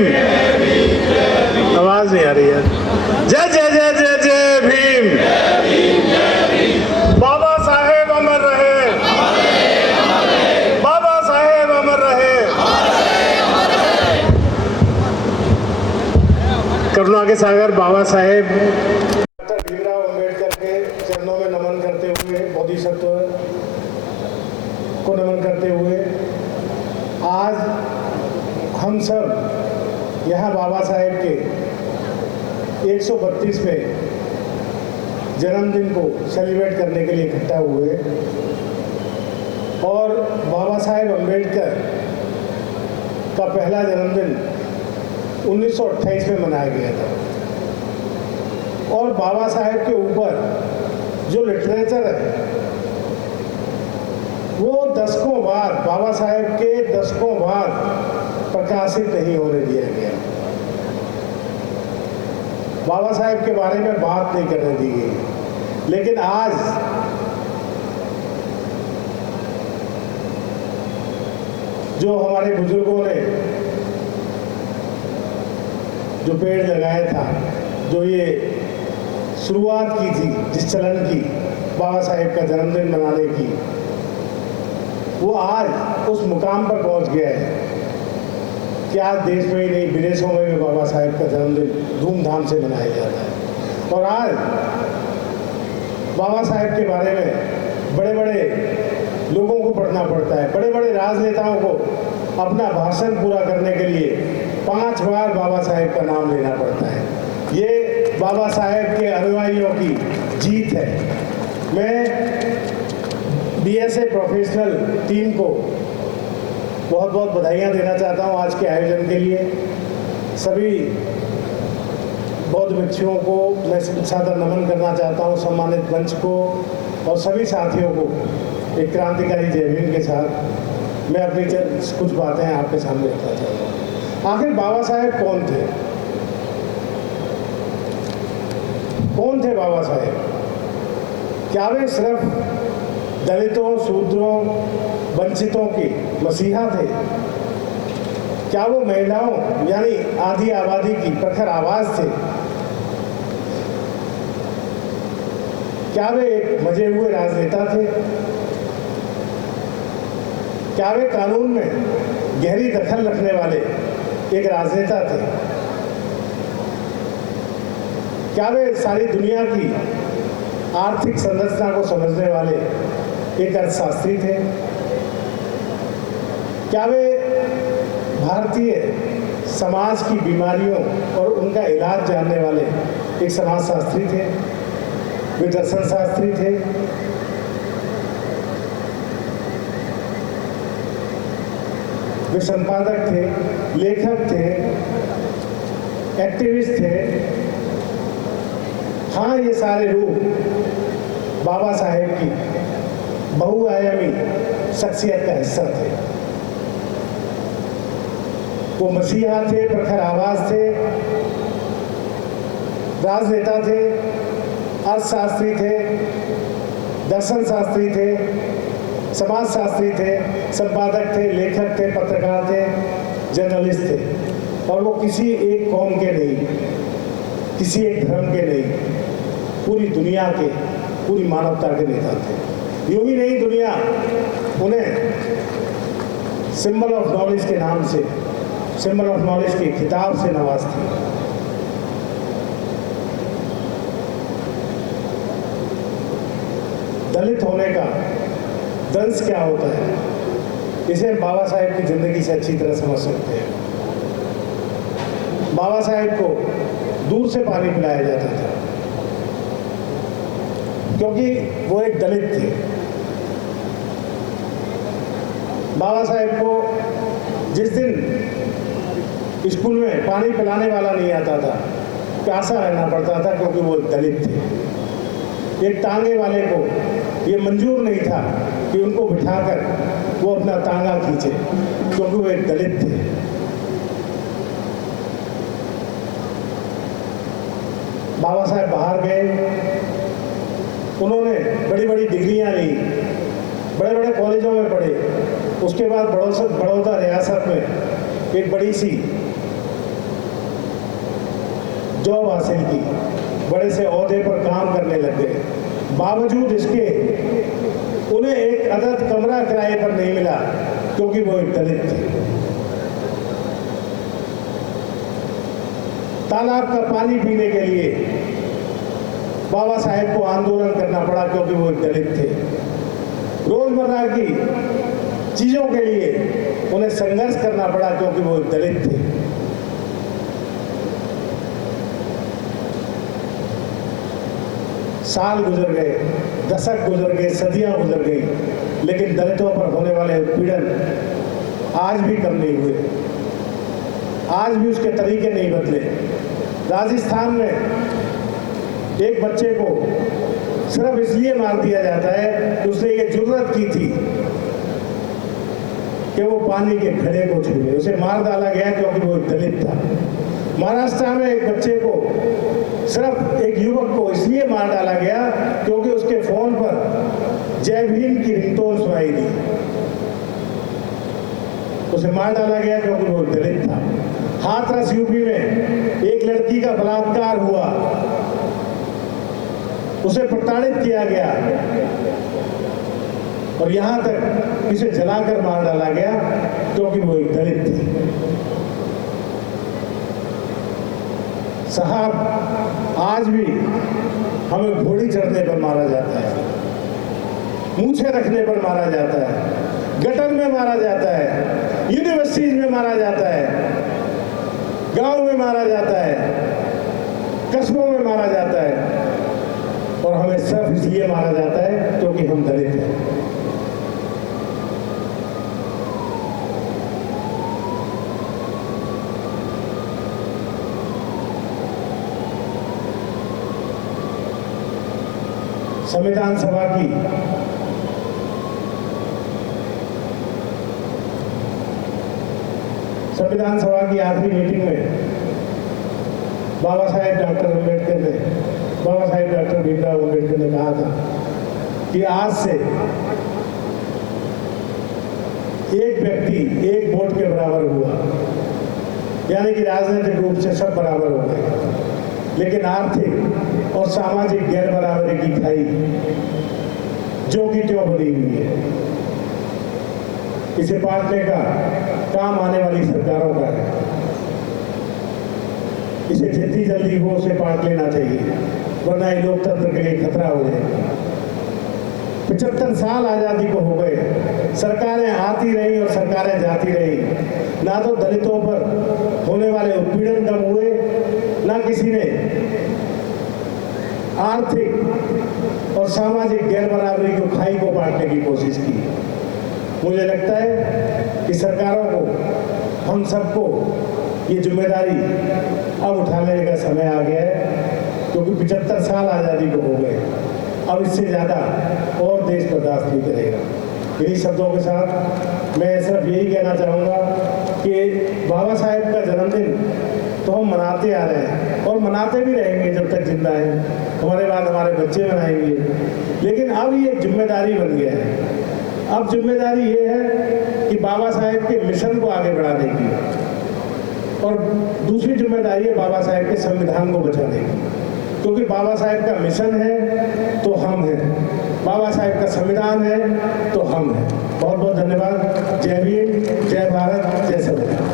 भीम। आवाज नहीं आ रही है। जय जय जय जय जय भीम। बाबा साहेब अमर रहे, बाबा साहेब अमर रहे। करुणा के सागर बाबा साहेब डॉक्टर भीमराव अंबेडकर के चरणों में नमन करते हुए, बोधिसत्व को नमन करते हुए आज हम सब यहाँ बाबा साहेब के 132वें जन्मदिन को सेलिब्रेट करने के लिए इकट्ठा हुए और बाबा साहेब अम्बेडकर का पहला जन्मदिन 1928 में मनाया गया था। और बाबा साहेब के ऊपर जो लिटरेचर है वो दशकों बाद, बाबा साहेब के दशकों बाद प्रकाशित नहीं होने दिया गया। बाबा साहेब के बारे में बात नहीं करने दी गई। लेकिन आज जो हमारे बुजुर्गों ने जो पेड़ लगाया था, जो ये शुरुआत की थी जिस चलन की बाबा साहेब का जन्मदिन मनाने की, वो आज उस मुकाम पर पहुंच गया है कि आज देश में ही नहीं विदेशों में भी बाबा साहेब का जन्मदिन धूमधाम से मनाया जाता है। और आज बाबा साहेब के बारे में बड़े बड़े लोगों को पढ़ना पड़ता है, बड़े बड़े राजनेताओं को अपना भाषण पूरा करने के लिए 5 बार बाबा साहेब का नाम लेना पड़ता है। ये बाबा साहेब के अनुयायियों की जीत है। मैं BSA प्रोफेशनल टीम को बहुत बहुत बधाइयाँ देना चाहता हूँ आज के आयोजन के लिए। सभी बौद्ध भिक्षुओं को मैं सादर नमन करना चाहता हूँ, सम्मानित मंच को और सभी साथियों को एक क्रांतिकारी जय भीम के साथ मैं अपनी कुछ बातें आपके सामने रखना चाहता हूँ। आखिर बाबा साहेब कौन थे? कौन थे बाबा साहेब? क्या वे सिर्फ दलितों, शूद्रों, वंचितों के मसीहा थे? क्या वो महिलाओं यानी आधी आबादी की प्रखर आवाज थे? क्या वे एक मजे हुए राजनेता थे? क्या वे कानून में गहरी दखल रखने वाले एक राजनेता थे? क्या वे सारी दुनिया की आर्थिक संरचना को समझने वाले एक अर्थशास्त्री थे? क्या वे भारतीय समाज की बीमारियों और उनका इलाज जानने वाले एक समाजशास्त्री थे? वे दर्शन शास्त्री थे? वे संपादक थे, लेखक थे, एक्टिविस्ट थे? हाँ, ये सारे रूप बाबा साहेब की बहुआयामी शख्सियत का हिस्सा थे। वो मसीहा थे, प्रखर आवाज थे, राजनेता थे, अर्थशास्त्री थे, दर्शन शास्त्री थे, समाजशास्त्री थे, संपादक थे, लेखक थे, पत्रकार थे, जर्नलिस्ट थे। और वो किसी एक कौम के नहीं, किसी एक धर्म के नहीं, पूरी दुनिया के, पूरी मानवता के नेता थे। यूं ही नहीं, दुनिया उन्हें सिंबल ऑफ नॉलेज के नाम से, सिंबल ऑफ नॉलेज के खिताब से नवाजती। दलित होने का दंश क्या होता है, इसे बाबा साहेब की जिंदगी से अच्छी तरह समझ सकते हैं। बाबा साहेब को दूर से पानी पिलाया जाता था क्योंकि वो एक दलित थे। बाबा साहेब को जिस दिन स्कूल में पानी पिलाने वाला नहीं आता था, प्यासा रहना पड़ता था क्योंकि वो दलित थे। एक तांगे वाले को ये मंजूर नहीं था कि उनको बिठाकर वो अपना तांगा खींचे क्योंकि वो एक दलित थे। बाबा साहेब बाहर गए, उन्होंने बड़ी बड़ी डिग्रियां ली, बड़े बड़े कॉलेजों में पढ़े। उसके बाद बड़ौदा रियासत में एक बड़ी सी जॉब हासिल की, बड़े से ओहदे पर काम करने लग गए। बावजूद इसके उन्हें एक अदद कमरा किराए पर नहीं मिला, क्योंकि वो एक दलित थे। तालाब का पानी पीने के लिए बाबा साहेब को आंदोलन करना पड़ा, क्योंकि वो एक दलित थे। रोजमर्रा की चीजों के लिए उन्हें संघर्ष करना पड़ा, क्योंकि वो एक दलित थे। साल गुजर गए, दशक गुजर गए, सदियां गुजर गई, लेकिन दलितों पर होने वाले उत्पीड़न आज भी कम नहीं हुए, आज भी उसके तरीके नहीं बदले। राजस्थान में एक बच्चे को सिर्फ इसलिए मार दिया जाता है कि उसने ये जुर्रत की थी कि वो पानी के घड़े को छुए, उसे मार डाला गया क्योंकि वो एक दलित था। महाराष्ट्र में एक बच्चे को, सिर्फ एक युवक को इसलिए मार डाला गया क्योंकि उसके फोन पर जय भीम की रिंगटोन सुनाई दी, उसे मार डाला गया क्योंकि वो दलित था। हाथरस यूपी में एक लड़की का बलात्कार हुआ, उसे प्रताड़ित किया गया और यहां तक इसे जलाकर मार डाला गया क्योंकि वो एक दलित थी। साहब, आज भी हमें घोड़ी चढ़ने पर मारा जाता है, मूछें रखने पर मारा जाता है, गटर में मारा जाता है, यूनिवर्सिटीज में मारा जाता है, गांव में मारा जाता है, कस्बों में मारा जाता है, और हमें सिर्फ इसलिए मारा जाता है क्योंकि हम दलित हैं। संविधान सभा की आखिरी मीटिंग में बाबा साहेब डॉक्टर भीमराव अम्बेडकर ने कहा था कि आज से एक व्यक्ति एक वोट के बराबर हुआ, यानी कि राजनीतिक रूप से सब बराबर हो गए, लेकिन आर्थिक और सामाजिक गैर बराबरी की खाई जो कि त्यों बनी हुई है। इसे बांटने का काम आने वाली सरकारों का है। इसे जितनी जल्दी हो उसे बांट लेना चाहिए, वरना ये लोकतंत्र के लिए खतरा हो जाएगा। 75 साल आजादी को हो गए, सरकारें आती रही और सरकारें जाती रही, ना तो दलितों पर होने वाले उत्पीड़न कम हुए, ना किसी ने आर्थिक और सामाजिक गैर बराबरी की खाई को बांटने की कोशिश की। मुझे लगता है कि सरकारों को, हम सबको ये जिम्मेदारी अब उठा लेने का समय आ गया है, क्योंकि 75 साल आज़ादी को हो गए। अब इससे ज़्यादा और देश बर्दाश्त नहीं करेगा। इन्हीं शब्दों के साथ मैं सिर्फ यही कहना चाहूँगा कि बाबा साहेब का जन्मदिन तो हम मनाते आ रहे हैं और मनाते भी रहेंगे जब तक जिंदा हैं। हमारे बाद हमारे बच्चे मनाएंगे, लेकिन अब ये जिम्मेदारी बन गया है। अब जिम्मेदारी ये है कि बाबा साहेब के मिशन को आगे बढ़ाने की, और दूसरी जिम्मेदारी है बाबा साहेब के संविधान को बचाने की, क्योंकि बाबा साहेब का मिशन है तो हम हैं, बाबा साहेब का संविधान है तो हम हैं। बहुत बहुत धन्यवाद। जय भीम, जय भारत, जय संविधान।